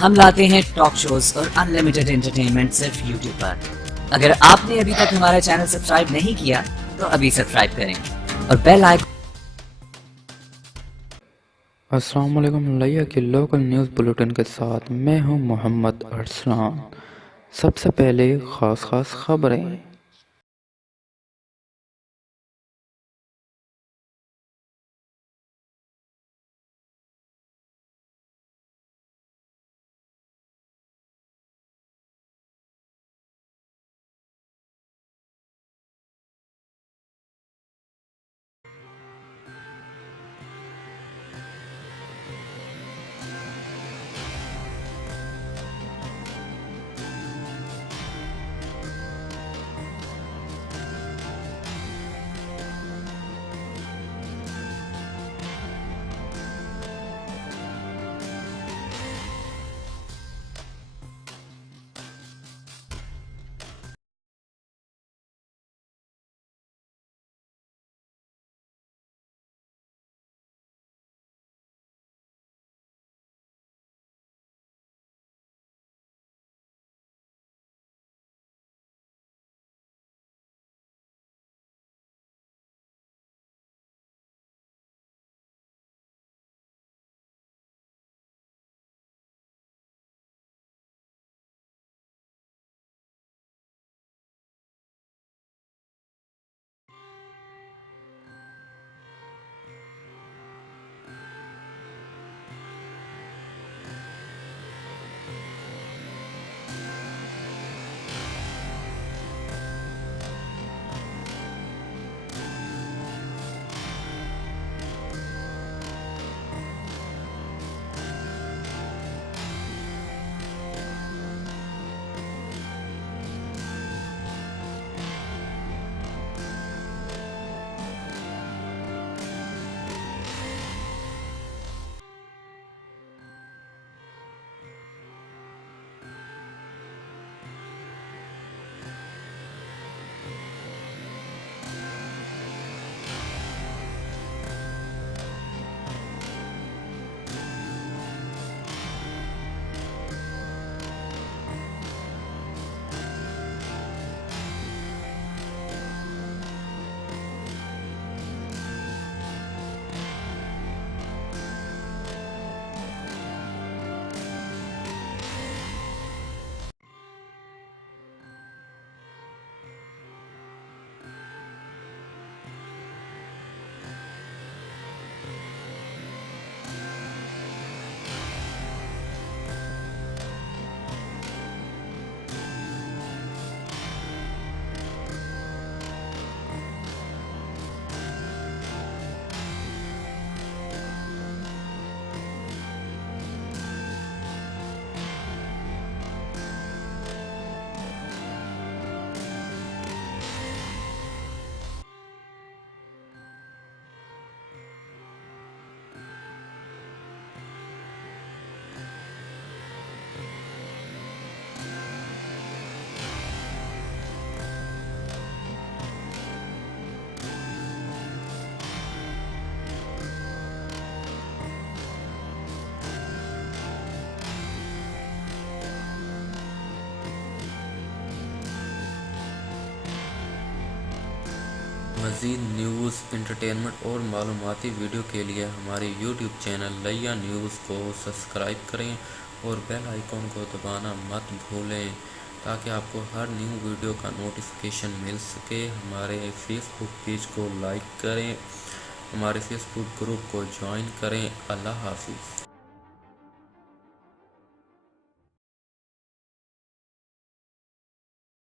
हम लाते हैं talk shows और अनलिमिटेड एंटरटेनमेंट सिर्फ यूट्यूब पर। अगर आपने अभी तक हमारा चैनल सब्सक्राइब नहीं किया तो अभी सब्सक्राइब करें और बेल आइकन। अस्सलाम वालेकुम। लैया की लोकल न्यूज़ बुलेटिन के साथ मैं हूं मोहम्मद अरसलान। सबसे पहले ख़ास खबरें। मज़ीद न्यूज़, इंटरटेनमेंट और मालूमाती वीडियो के लिए हमारे यूट्यूब चैनल लैया न्यूज़ को सब्सक्राइब करें और बेल आइकॉन को दबाना मत भूलें ताकि आपको हर न्यू वीडियो का नोटिफिकेशन मिल सके। हमारे फेसबुक पेज को लाइक करें, हमारे फेसबुक ग्रुप को ज्वाइन करें। अल्लाह हाफिज़।